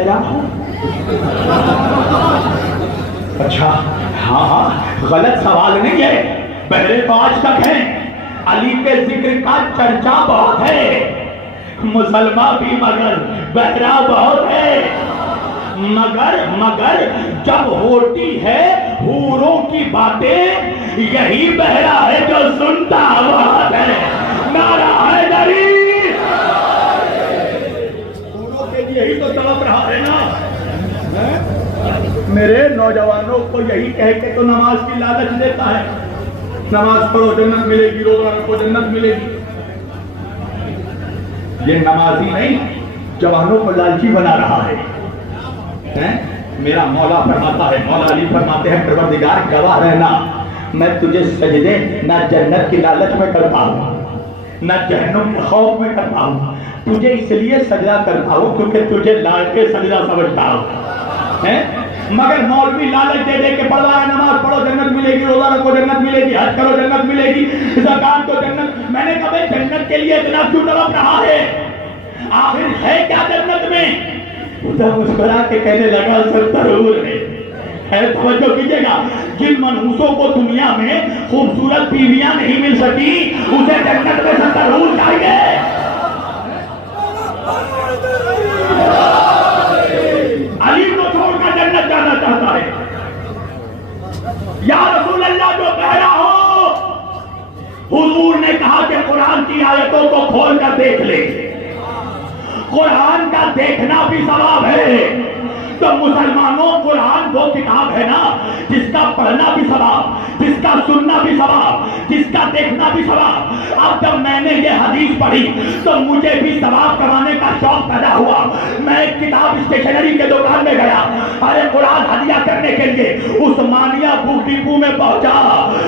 بہرا ہوں؟ اچھا ہاں غلط سوال نہیں ہے، بہرے تو آج تک ہیں، علی کے ذکر کا چرچا بہت ہے، مسلمان بھی مگر بہرا بہت ہے، مگر جب ہوتی ہے حوروں کی باتیں یہی بہرا ہے جو سنتا بہت ہے۔ نعرہ حیدری، حوروں کے لیے یہی تو تڑپ رہا ہے نا۔ میرے نوجوانوں کو یہی کہہ کے تو نماز کی لالچ دیتا ہے، نماز پڑھو جنت ملے گی، روزہ رکھو جنت ملے گی۔ یہ نمازی نہیں جوانوں کو لالچی بنا رہا ہے۔ میرا مولا فرماتا ہے، مولا علی فرماتے ہیں پروردگار گواہ رہنا، میں تجھے سجدے نہ جنت کی لالچ میں کرتا ہوں نہ جہنم کے خوف میں کرتا ہوں، تجھے اس لیے سجدہ کرتا ہوں کیونکہ تجھے لاڑ کے سجدہ سمجھتا ہوں۔ مگر مولوی لالچ دے دے کے پڑھوا ہے، نماز پڑھو جنت ملے گی، روزہ رکھو جنت ملے گی، حج کرو جنت ملے گی، زکات دو جنت۔ میں نے کہا جنت کے لیے اتنا کیوں تڑپ رہا ہے؟ آخر ہے کیا جنت میں؟ ادھر مسکرا کے کہنے لگا 70 حور ہے۔ توجہ کیجئے گا، جن منحوسوں کو دنیا میں خوبصورت بیویاں نہیں مل سکی اسے جنت میں 70 حور چاہیے۔ علی کو چھوڑ کر جنت جانا چاہتا ہے۔ یا رسول اللہ جو کہہ رہا ہو، حضور نے کہا کہ قرآن کی آیتوں کو کھول کر دیکھ لے، قرآن کا دیکھنا بھی ثواب ہے۔ تو مسلمانوں قرآن وہ کتاب ہے نا جس کا پڑھنا بھی ثواب، جس کا سننا بھی ثواب، جس کا دیکھنا بھی ثواب۔ اب جب میں نے یہ حدیث پڑھی تو مجھے بھی ثواب کمانے کا شوق پیدا ہوا۔ میں ایک کتاب اسٹیشنری کے دکان میں گیا، ارے قرآن ہدیہ کرنے کے لیے عثمانیہ بک ڈپو میں پہنچا۔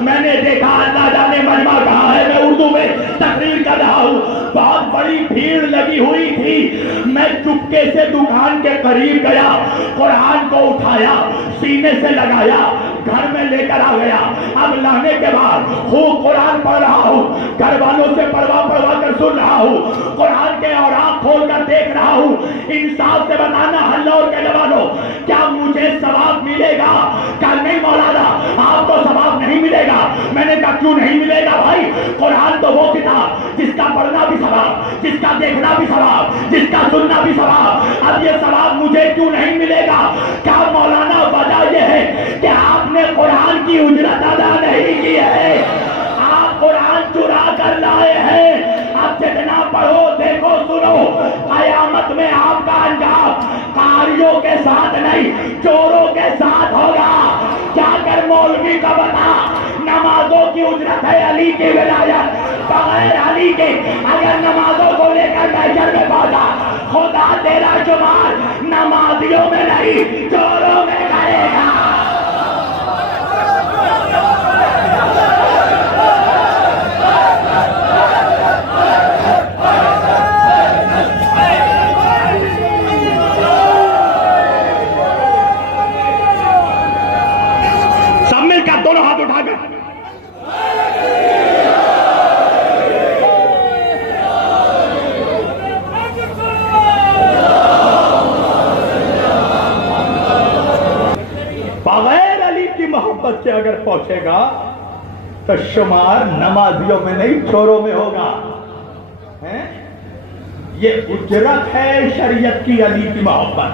میں نے دیکھا اللہ جانے مجمع کہاں ہے، میں اردو میں تقریر کر رہا ہوں، بہت بڑی بھیڑ لگی ہوئی تھی۔ میں چپکے سے دکان کے قریب گیا، قرآن کو اٹھایا، سینے سے لگایا، گھر میں لے کر آ گیا۔ اب لانے کے بعد خوب قرآن پڑھ رہا ہوں، گھر والوں سے پڑھوا کر سن رہا ہوں، قرآن کے اوراق کھول کر دیکھ رہا ہوں۔ انصاف سے بتانا ہلور کے جوانوں، کیا مجھے ثواب ملے گا؟ کہا نہیں مولانا آپ کو ثواب نہیں ملے گا۔ میں نے کہا کیوں نہیں ملے گا بھائی؟ قرآن تو وہ کتاب جس کا پڑھنا بھی ثواب، جس کا دیکھنا بھی ثواب، جس کا سننا بھی ثواب، اب یہ ثواب مجھے کیوں نہیں ملے گا؟ کیا مولانا وجہ یہ ہے کہ آپ نے قرآن کی اجرت ادا نہیں کی ہے، آپ قرآن چرا کر لائے ہیں۔ اب جتنا پڑھو دیکھو سنو، قیامت میں آپ کا انجام قاریوں کے ساتھ نہیں چوروں کے ساتھ ہوگا۔ جا کر مولوی کا بتا نمازوں کی اجرت ہے علی کی ولایت، بغیر علی کے اگر نمازوں کو لے کر محشر میں پہنچا، خدا تیرا شمار نمازیوں میں نہیں چوروں میں کرے گا۔ سب مل کر دونوں ہاتھ اٹھا کر بغیر علی کی محبت سے اگر پہنچے گا تو شمار نمازیوں میں نہیں چوروں میں ہوگا۔ یہ اجرت ہے شریعت کی علی کی محبت۔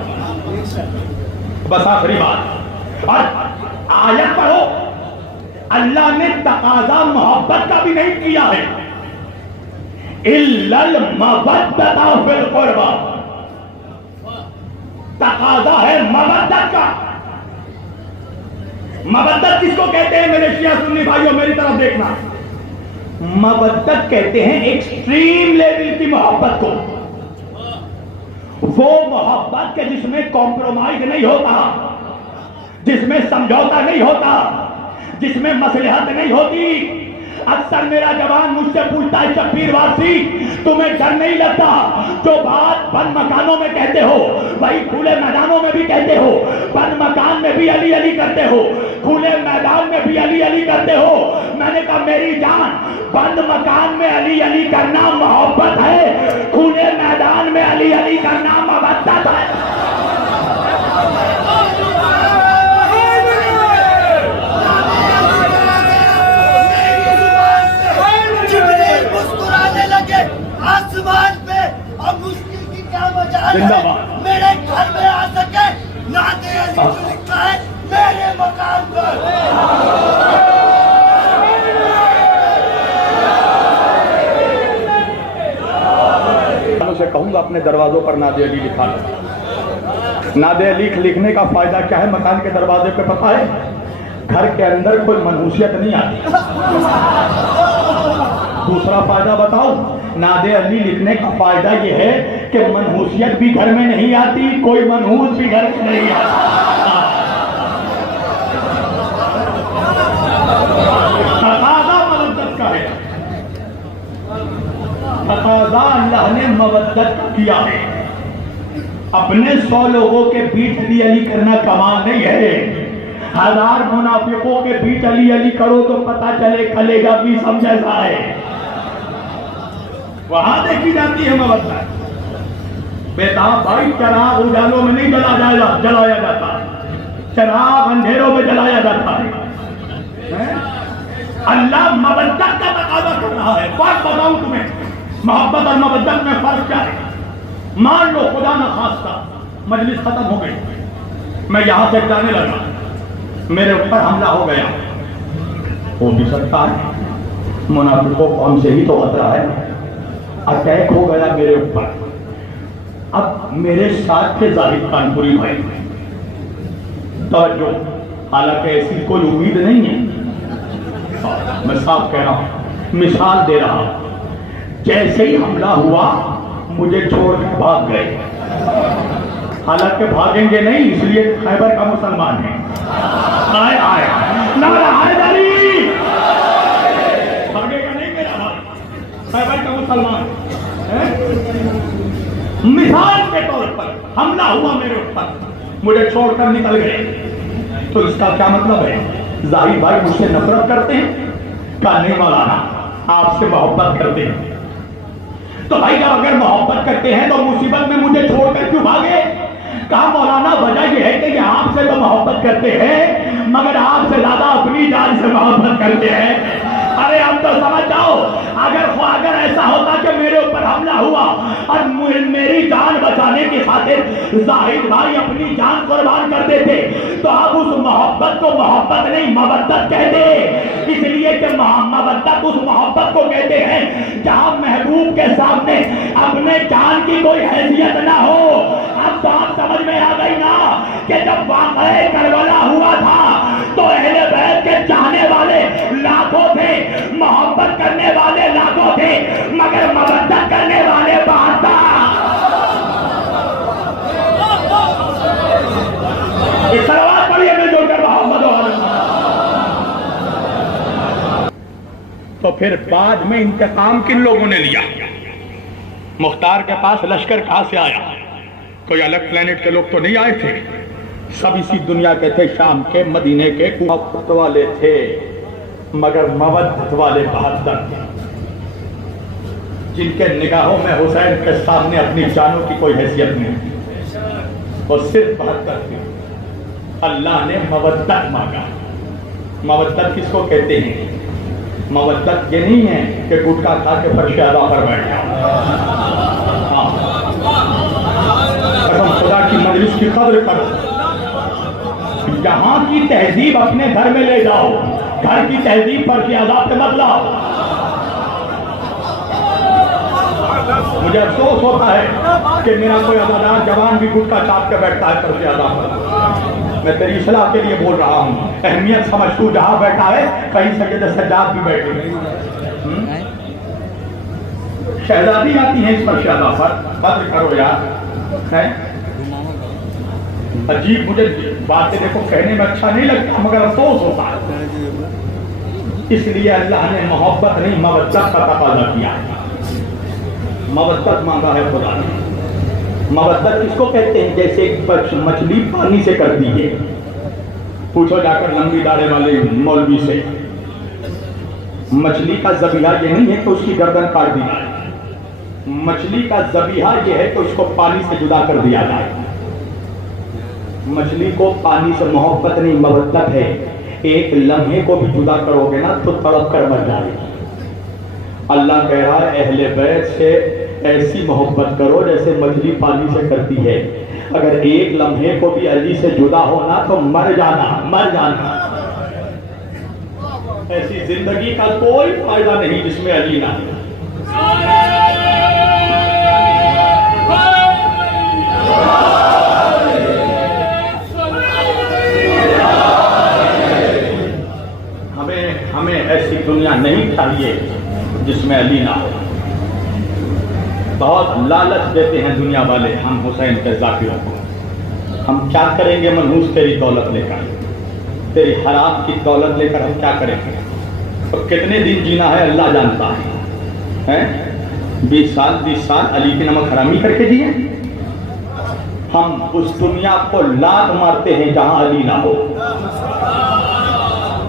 بس آخری بات، اور آیت پڑھو، اللہ نے تقاضا محبت کا بھی نہیں کیا ہے، اِلَّا الْمَوَدَّةَ فِي الْقُرْبَى، تقاضا ہے مودت کا۔ مودت کس کو کہتے ہیں میرے شیعہ سنی بھائیوں، میری طرف دیکھنا، مودت کہتے ہیں ایکسٹریم لیول کی محبت کو، وہ محبت کے جس میں کمپرومائز نہیں ہوتا، جس میں سمجھوتا نہیں ہوتا، جس میں مصلحت نہیں ہوتی۔ اکثر میرا جوان مجھ سے پوچھتا ہے شبیر واسی تمہیں ڈر نہیں لگتا جو بات بند مکانوں میں کہتے ہو وہی کھلے میدانوں میں بھی کہتے ہو، بند مکان میں بھی علی علی کرتے ہو، کھلے میدان میں بھی علی علی کرتے ہو۔ میں نے کہا میری جان، بند مکان میں علی علی کرنا محبت ہے، کھلے میدان میں علی علی کرنا مودت ہے۔ میرے گھر میں آ سکے، نعت علی جو لکھا ہے میرے مقام پر۔ سے کہوں گا اپنے دروازوں پر نعت علی لکھا لو۔ نعت علی لکھنے کا فائدہ کیا ہے؟ مکان کے دروازے پہ پتہ ہے گھر کے اندر کوئی منحوسیت نہیں آتی۔ دوسرا فائدہ بتاؤ، نعت علی لکھنے کا فائدہ یہ ہے کہ منحوسیت بھی گھر میں نہیں آتی، کوئی منحوس بھی گھر میں نہیں آتا۔ تقاضا مودت کا ہے، تقاضا اللہ نے مودت کا کیا ہے۔ اپنے 100 لوگوں کے بیچ علی علی کرنا کمال نہیں ہے، 1000 منافقوں کے بیچ علی علی کرو تو پتہ چلے کھلے گا بھی سمجھ ایسا ہے، وہاں دیکھی جاتی ہے مودت۔ بیتاب بھائی چراغ اجالوں میں نہیں جلایا جاتا، چراغ اندھیروں میں جلایا جاتا ہے۔ اللہ مودت کا تقاضا کر رہا ہے۔ فرق بتاؤں تمہیں محبت اور مودت میں فرق کیا ہے؟ مان لو خدا نہ خواستہ مجلس ختم ہو گئی، میں یہاں سے جانے لگا، میرے اوپر حملہ ہو گیا، ہو بھی سکتا ہے، منافقوں قوم سے ہی تو خطرہ ہے، اٹیک ہو گیا میرے اوپر۔ اب میرے ساتھ تھے زاہد کانپوری بھائی، توجہ، حالانکہ ایسی کوئی امید نہیں ہے، میں صاف کہہ رہا ہوں، مثال دے رہا ہوں، جیسے ہی حملہ ہوا مجھے چھوڑ کر بھاگ گئے، حالانکہ بھاگیں گے نہیں، اس لیے خیبر کا مسلمان ہے۔ آئے آئے نعرہ حیدری، بھاگے گا نہیں میرا بھائی، خیبر کا مسلمان ہے۔ مثال کے طور پر حملہ ہوا میرے اوپر، مجھے چھوڑ کر نکل گئے، تو اس کا کیا مطلب ہے؟ ظاہر بھائی مجھ سے نفرت کرتے ہیں؟ کہا نہیں مولانا، آپ سے محبت کرتے ہیں۔ تو بھائی جب اگر محبت کرتے ہیں تو مصیبت میں مجھے چھوڑ کر کیوں بھاگے؟ کہا مولانا وجہ یہ ہے کہ یہ آپ سے تو محبت کرتے ہیں مگر آپ سے زیادہ اپنی جان سے محبت کرتے ہیں۔ ارے اب تو سمجھ جاؤ، اگر ایسا ہوتا کہ میرے اوپر حملہ ہوا اور میری جان بچانے کی خاطر زاہد بھائی اپنی جان قربان کر دیتے تو اب اس محبت کو محبت نہیں مودت کہتے، اس لیے کہ مودت اس محبت کو کہتے ہیں جہاں محبوب کے سامنے اپنے جان کی کوئی حیثیت نہ ہو۔ اب بات سمجھ میں آ گئی نا کہ جب واقعہ کربلا ہوا تھا تو اہل بیت کے چاہنے والے لاکھوں تھے، محبت کرنے والے لاکھوں تھے، مگر مودت کرنے والے بہت تھا۔ اس سلوات پڑھیے مل جل کر محمد تو پھر بعد میں انتقام کن لوگوں نے لیا؟ مختار کے پاس لشکر کہاں سے آیا؟ کوئی الگ پلانٹ کے لوگ تو نہیں آئے تھے، سب اسی دنیا کے تھے، شام کے، مدینے کے، محبت والے تھے مگر مودت والے 72 تھے، جن کے نگاہوں میں حسین کے سامنے اپنی جانوں کی کوئی حیثیت نہیں، اور صرف 72 تھے۔ اللہ نے مودت مانگا۔ مودت کس کو کہتے ہیں؟ مودت یہ نہیں ہے کہ گٹکا کھا کے فرش اعلیٰ پر بیٹھ جاؤ، ہاں، قسم خدا کی مجلس کی قدر کرو، یہاں کی تہذیب اپنے گھر میں لے جاؤ، گھر کی تہذیب فرش اعلیٰ پہ مت لاؤ۔ مجھے افسوس ہوتا ہے کہ میرا کوئی عزادار جوان بھی گٹکا چاپ کے بیٹھتا ہے فرش اعلیٰ پر۔ میں تیری اصلاح کے لیے بول رہا ہوں، اہمیت سمجھ، تو جہاں بیٹھا ہے کہیں سجدہ سجاد بھی بیٹھے، شہزادی آتی ہیں اس پر شہزادہ پر، قدر کرو یار۔ عجیب مجھے باتیں دیکھو کہنے میں اچھا نہیں لگتا مگر افسوس ہوتا ہے، اس لیے اللہ نے محبت نہیں مودت کا تقاضا کیا، مودت مانگا ہے خدا نے۔ مودت کس کو کہتے ہیں؟ جیسے ایک مچھلی پانی سے کرتی ہے، پوچھو جا کر لمبی داڑھی والے مولوی سے، مچھلی کا ذبیحہ یہ نہیں ہے کہ اس کی گردن کاٹ دی جائے، مچھلی کا ذبیحہ یہ ہے کہ اس کو پانی سے جدا کر دیا جائے۔ مچھلی کو پانی سے محبت نہیں مودت ہے، ایک لمحے کو بھی جدا کرو گے نا تو تڑپ کر مر جائے گی۔ اللہ کہہ رہا ہے اہل بیت سے ایسی محبت کرو جیسے مچھلی پانی سے کرتی ہے، اگر ایک لمحے کو بھی علی سے جدا ہونا تو مر جانا، مر جانا۔ ایسی زندگی کا کوئی فائدہ نہیں جس میں علی نہ ہو۔ ہمیں ایسی دنیا نہیں چاہیے جس میں علی نہ ہو۔ بہت لالچ دیتے ہیں دنیا والے ہم حسین کے ذاکروں کو۔ ہم کیا کریں گے منحوس تیری دولت لے کر، تیری حرام کی دولت لے کر ہم کیا کریں گے؟ اور کتنے دن جینا ہے اللہ جانتا ہے۔ 20 سال علی کی نمک حرامی کر کے جیے۔ ہم اس دنیا کو لات مارتے ہیں جہاں علی نہ ہو،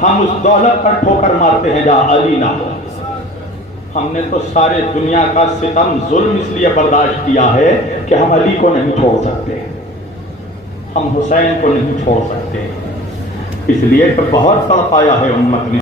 ہم اس دولت پر ٹھوکر مارتے ہیں جہاں علی نہ ہو۔ ہم نے تو سارے دنیا کا ستم ظلم اس لیے برداشت کیا ہے کہ ہم علی کو نہیں چھوڑ سکتے، ہم حسین کو نہیں چھوڑ سکتے، اس لیے کہ بہت تڑپایا ہے امت نے۔